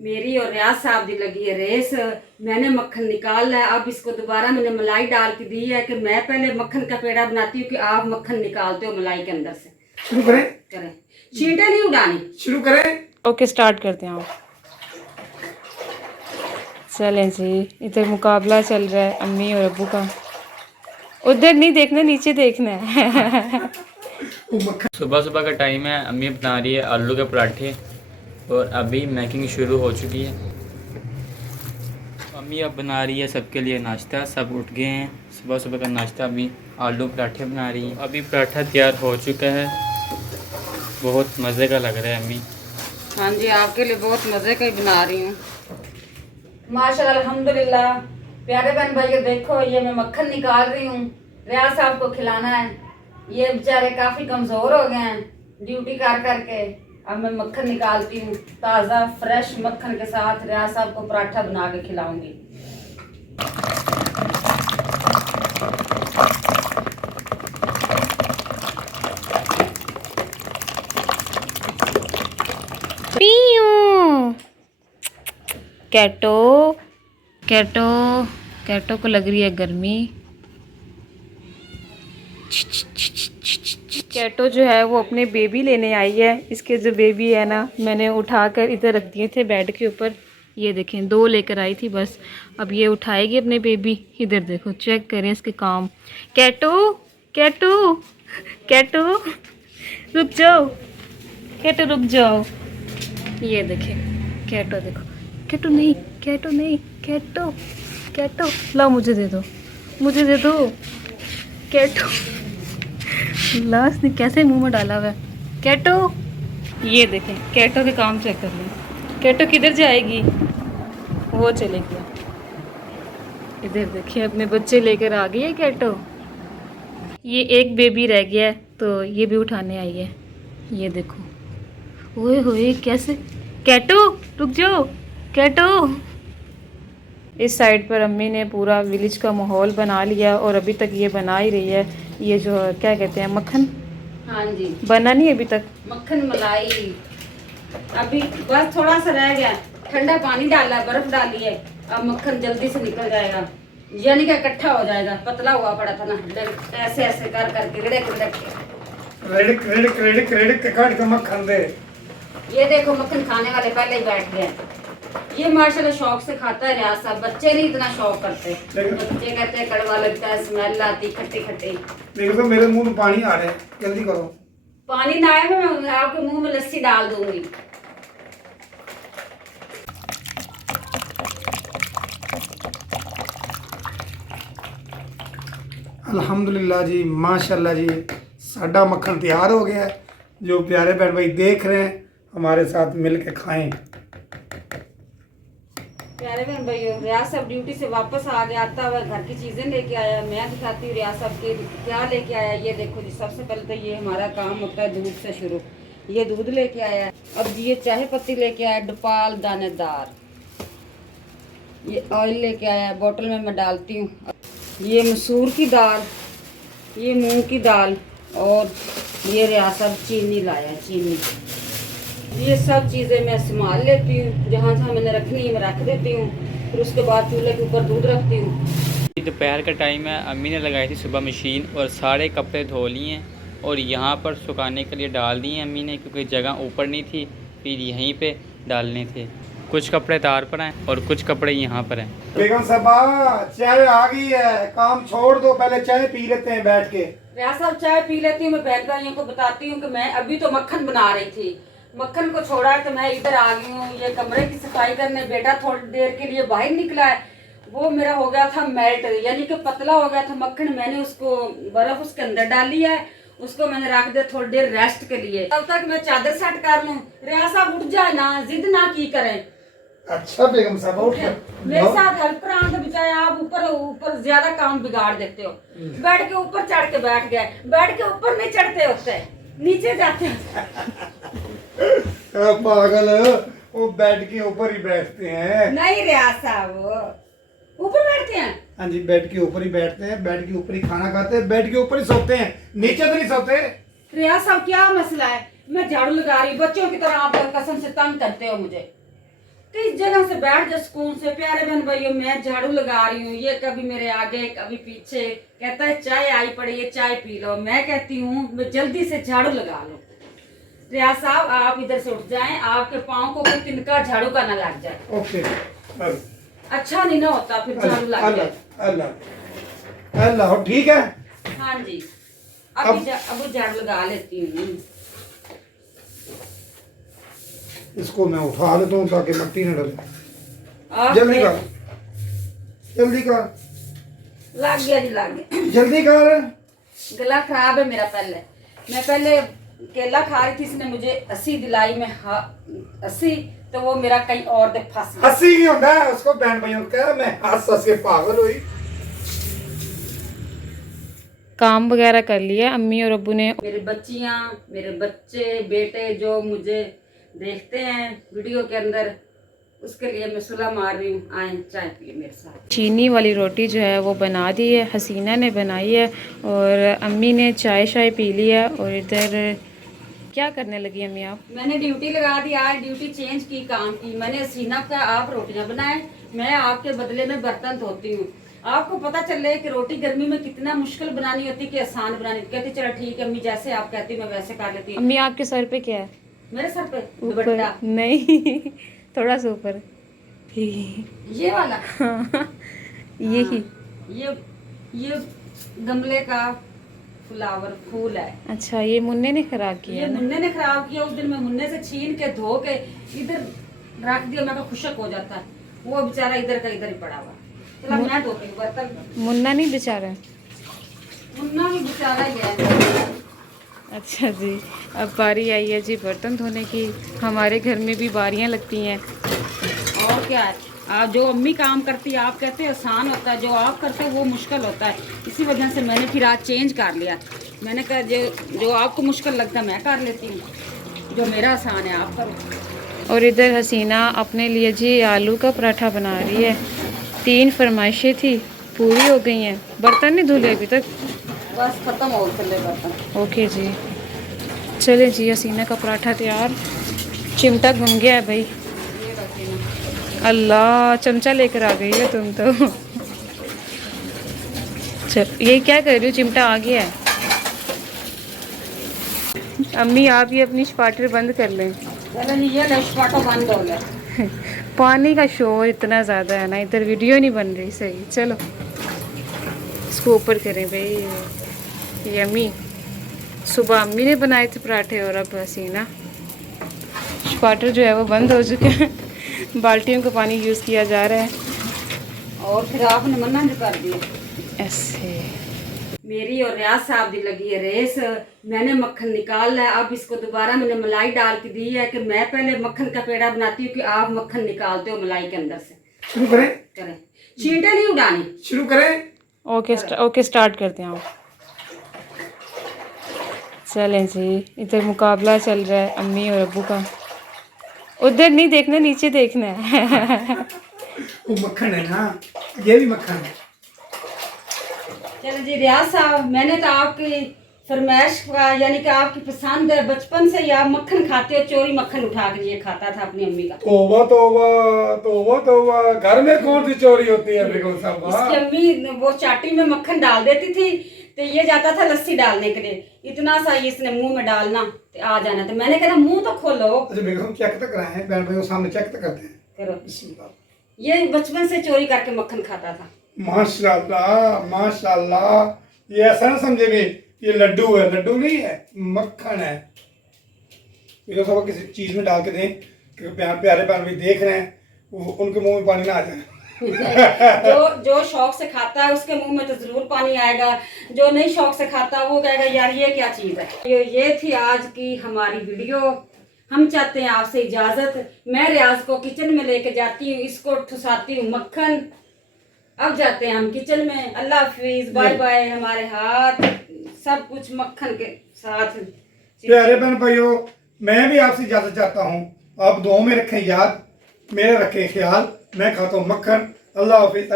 मेरी और रियाज साहब की लगी है रेस। मैंने मक्खन निकाल है, अब इसको दोबारा मैंने मलाई डाल के दी है कि मैं पहले मक्खन का पेड़ा बनाती हूँ कि आप मक्खन निकालते हो मलाई के अंदर से। शुरू करें? करें, चींटे नहीं उड़ानी। शुरू करें? ओके, स्टार्ट करते हैं। चलें जी, इधर मुकाबला चल रहा है अम्मी और अब्बू का। उधर नहीं देखना, नीचे देखना है। सुबह सुबह का टाइम है। अम्मी बना रही है आलू के पराठे और अभी मेकिंग शुरू हो चुकी है। अम्मी अब बना रही है सबके लिए नाश्ता। सब उठ गए हैं। सुबह सुबह का नाश्ता अभी आलू पराठे बना रही है। अभी पराठा तैयार हो चुका है। बहुत मज़े का लग रहा है अम्मी। हाँ जी, आपके लिए बहुत मज़े का ही बना रही हूँ। माशाल्लाह अल्हम्दुलिल्लाह। प्यारे बहन भाई देखो, ये मैं मक्खन निकाल रही हूँ, रियाज साहब को खिलाना है। ये बेचारे काफ़ी कमज़ोर हो गए हैं ड्यूटी कर करके। अब मैं मक्खन निकालती हूँ, ताज़ा फ्रेश मक्खन के साथ रियाज साहब को पराठा बना के खिलाऊंगी। कैटो कैटो कैटो को लग रही है गर्मी। कैटो जो है वो अपने बेबी लेने आई है। इसके जो बेबी है ना, मैंने उठाकर इधर रख दिए थे बेड के ऊपर। ये देखें, 2 लेकर आई थी बस। अब ये उठाएगी अपने बेबी। इधर देखो, चेक करें इसके काम। कैटो कैटो कैटो रुक जाओ, कैटो रुक जाओ। ये देखें कैटो, देखो कैटो नहीं, कैटो नहीं, कैटो कैटो ला, मुझे दे दो, मुझे दे दो कैटो। ला, इसने कैसे मुंह में डाला हुआ है कैटो। ये देखें कैटो के काम चेक कर लें। कैटो किधर जाएगी? वो चले गया। इधर देखिए, अपने बच्चे लेकर आ गई है कैटो। ये एक बेबी रह गया है तो ये भी उठाने आई है। ये देखो, ओए होए कैसे। कैटो रुक जाओ, कैटो। इस साइड पर अम्मी ने पूरा विलेज का माहौल बना लिया और अभी तक ये बना ही रही है। ये जो क्या कहते हैं, मक्खन। हाँ जी, बना नहीं अभी तक मक्खन मलाई। अभी बस थोड़ा सा रह गया। ठंडा पानी डाला है, बर्फ डाली है। अब मक्खन जल्दी से निकल जाएगा, यानी कि इकट्ठा हो जाएगा। पतला हुआ पड़ा था ना, ऐसे ऐसे कर करके रिड़क रिड़क रिड़क रिड़क रिड़क के काट के मक्खन दे। ये देखो, मक्खन खाने वाले पहले ही बैठ गए। ये माशाल्लाह शौक से खाता है रियाज साहब। बच्चे नहीं इतना शौक करते। बच्चे कहते हैं कड़वा लगता है, स्मेल आती खट्टी खट्टी। देखो तो मेरे मुंह में पानी आ रहा है, जल्दी करो। पानी ना आए, मैं आपके मुंह में लस्सी डाल दूंगी। अल्हम्दुलिल्लाह जी, माशाल्लाह जी, साडा मक्खन तैयार हो गया है। जो प्यारे बहन भाई देख रहे हैं, हमारे साथ मिल के खाएं। प्यारे बहन भाइयों, रियाज साहब ड्यूटी से वापस आ गया, आता हुआ घर की चीजें लेके आया। मैं दिखाती हूँ रियाज साहब के क्या लेके आया। ये देखो जी, सबसे पहले तो ये हमारा काम होता है दूध से शुरू। ये दूध लेके आया है। अब ये चाय पत्ती लेके आया, डुपाल दानेदार। ये ऑयल लेके आया है, बोतल में मैं डालती हूँ। ये मसूर की दाल, ये मूंग की दाल, और ये रियाज साहब चीनी लाया, चीनी। ये सब चीज़ें मैं संभाल लेती हूँ। जहाँ जहाँ मैंने रखनी है मैं रख देती हूँ। फिर उसके बाद चूल्हे के ऊपर दूध रखती हूँ। दोपहर का टाइम है। अम्मी ने लगाई थी सुबह मशीन और सारे कपड़े धो लिए हैं और यहाँ पर सुखाने के लिए डाल दिए अम्मी ने, क्योंकि जगह ऊपर नहीं थी, फिर यहीं पे डालने थे। कुछ कपड़े तार पर हैं और कुछ कपड़े यहाँ पर हैं। बेगम साहबा, चाय आ गई है, काम छोड़ दो, पहले चाय पी लेते हैं बैठ के। रियाज साहब चाय पी लेती हूँ। मैं बहन भाइयों को बताती हूँ कि मैं अभी तो मक्खन बना रही थी। मक्खन को छोड़ा है तो मैं इधर आ गई हूँ ये कमरे की सफाई करने। बेटा थोड़ी देर के लिए बाहर निकला है, वो मेरा हो गया था मेल्ट, यानी कि पतला हो गया था मक्खन। मैंने उसको बर्फ उसके अंदर डाली है, उसको मैंने रख दिया थोड़ी देर रेस्ट के लिए। तब तक मैं चादर सेट कर लूँ। रियाज साहब उठ जाए ना, जिद ना की करें। अच्छा बेगम साहब, उठ मेरे साथ हेल्प कराने के बजाय आप ऊपर ऊपर ज्यादा काम बिगाड़ देते हो। बेड के ऊपर चढ़ के बैठ गए। बेड के ऊपर नहीं चढ़ते होते, नीचे जाते हैं। पागल, वो बेड के ऊपर ही बैठते हैं। नहीं रियाज साहब ऊपर बैठते हैं। हाँ जी, बेड के ऊपर ही बैठते हैं, बेड के ऊपर ही खाना खाते हैं, बेड के ऊपर ही सोते हैं, नीचे तो नहीं सोते। रियाज साहब क्या मसला है? मैं झाड़ू लगा रही, बच्चों की तरह आप कसम से तंग करते हो मुझे। तो इस जगह से बैठ जा सुकून से। प्यारे बहन भाइयों, मैं झाड़ू लगा रही हूँ, ये कभी मेरे आगे कभी पीछे, कहता है चाय आई पड़ी है चाय पी लो। मैं कहती हूँ मैं जल्दी से झाड़ू लगा लो। रियाज साहब आप इधर से उठ जाएं, आपके पाँव को कोई तिनका झाड़ू का ना लग जाए। ओके, अच्छा नहीं ना होता फिर झाड़ू लग जाए। अल्लाह अल्लाह, ठीक है। हाँ जी, अब झाड़ू लगा लेती हूँ। इसको मैं उठा लेता हूँ ताकि मिट्टी न डले। आप जल्दी कर, जल्दी कर, लग गया जी, लग गया। जल्दी कर। गला खराब है मेरा। मैं पहले केला खा रही थी, इसने मुझे 80 दिलाई में 80, तो वो मेरा कहीं और दे फंस गया। 80 नहीं होता है उसको, बहन भाइयों कह मैं हंस के पागल हुई। काम वगैरह कर लिया अम्मी और अब्बू ने। मेरी बच्चियां, मेरे बच्चे बेटे जो मुझे देखते हैं वीडियो के अंदर, उसके लिए मैं सुलह मार रही हूँ। आए चाय पिए मेरे साथ। चीनी वाली रोटी जो है वो बना दी है, हसीना ने बनाई है, और अम्मी ने चाय शाय पी ली है। और इधर क्या करने लगी अम्मी आप? मैंने ड्यूटी लगा दी, आज ड्यूटी चेंज की, काम की। मैंने हसीना का आप रोटियां बनाए, मैं आपके बदले में बर्तन धोती हूँ। आपको पता चले कि रोटी गर्मी में कितना मुश्किल बनानी होती कि आसान बनानी। कहती चलो ठीक है अम्मी, जैसे आप कहती मैं वैसे कर लेती हूँ। अम्मी आपके सर पे क्या है? मेरे सर पे ऊपर दुपट्टा, नहीं थोड़ा सा ऊपर। ये वाला। यही। ये गमले का फ्लावर फूल है। अच्छा, ये मुन्ने ने खराब किया ये ना? मुन्ने ने खराब किया। उस दिन मैं मुन्ने से छीन के धो के इधर रख दिया, मैं खुशक हो जाता है। वो बेचारा इधर का इधर ही पड़ा हुआ। चलो मैं धोती हूँ बर्तन। मुन्ना नहीं बेचारा? मुन्ना भी बेचारा ही है। अच्छा जी, अब बारी आई है जी बर्तन धोने की। हमारे घर में भी बारियां लगती हैं। और क्या है, जो अम्मी काम करती है आप कहते हैं आसान होता है, जो आप करते हो वो मुश्किल होता है। इसी वजह से मैंने फिर आज चेंज कर लिया। मैंने कहा जो आपको मुश्किल लगता है मैं कर लेती हूँ, जो मेरा आसान है आप करो। और इधर हसीना अपने लिए जी आलू का पराठा बना रही है। 3 फरमाइशें थी, पूरी हो गई हैं। बर्तन नहीं धुले अभी तक? बस खत्म हो चले बर्तन। ओके जी, चले जी, हसीना का पराठा तैयार। चिमटा गुम गया है भाई। ये रखी अल्लाह, चमचा लेकर आ गई है तुम तो। चल, ये क्या कर रही हो? चिमटा आ गया है। अम्मी आप ये अपनी स्पाटर बंद कर लें। चलो नहीं, ये लशपाटो बंद हो गया। पानी का शोर इतना ज़्यादा है ना, इधर वीडियो नहीं बन रही सही। चलो इसको ऊपर करें भाई। ये अम्मी सुबह अम्मी ने बनाए थे पराठे, और अब हसीना। स्पाटर जो है वो बंद हो चुके हैं। बाल्टियों का पानी यूज़ किया जा रहा है। और फिर आपने मना नहीं कर दिया ऐसे। मेरी और रियाज साहब दी लगी है रेस। मैंने मक्खन निकाला है, अब इसको दोबारा मैंने मलाई डाल के दी है कि मैं पहले मक्खन का पेड़ा बनाती हूँ कि आप मक्खन निकालते हो मलाई के अंदर से। शुरू करें? करें, चींटे नहीं उड़ानी। शुरू करें? ओके स्टार्ट करते हैं। चलें जी, इधर मुकाबला चल रहा है अम्मी और अब्बू का। उधर नहीं देखना, नीचे देखना है। वो मक्खन है ना, ये भी मक्खन है। चलो जी रियाज साहब, मैंने तो आपकी फरमाइश का यानी कि आपकी पसंद है, बचपन से ही आप मक्खन खाते हो। चोरी मक्खन उठा के ये खाता था अपनी अम्मी का। तौबा तौबा तौबा तौबा, घर में कौन सी चोरी होती है बेगम साहब? इसकी अम्मी वो चाटी में मक्खन डाल देती थी, तो ये जाता था लस्सी डालने के लिए, इतना सा इसने मुंह में डालना तो आ जाना। तो मैंने कहा मुंह तो खोलो। अच्छा बेगम चेक तो कराएं, बहन भाइयों सामने चेक तो करते हैं। करो। बिस्मिल्लाह। ये बचपन से चोरी करके मक्खन खाता था। माशाल्लाह माशाल्लाह, ये ऐसा ना समझे भी ये लड्डू है, लड्डू नहीं है, मक्खन है। बेगम साहब किसी चीज में डाल के दें कि प्यारे प्यारे भी देख रहे हैं, उनके मुंह में पानी ना आ जाए। जो शौक से खाता है उसके मुंह में तो जरूर पानी आएगा, जो नहीं शौक से खाता वो कहेगा यार ये क्या चीज है। ये थी आज की हमारी वीडियो। हम चाहते हैं आपसे इजाजत। मैं रियाज को किचन में लेके जाती हूँ, इसको ठुसाती हूँ मक्खन। अब जाते हैं हम किचन में। अल्लाह हाफिज, बाय बाय। हमारे हाथ सब कुछ मक्खन के साथ। प्यारे बहन भाइयों, मैं भी आपसे इजाजत चाहता हूँ। आप दुआओं में रखें याद, मेरे रखें ख्याल। मैं खाता हूँ मक्खन। अल्लाह हाफिज।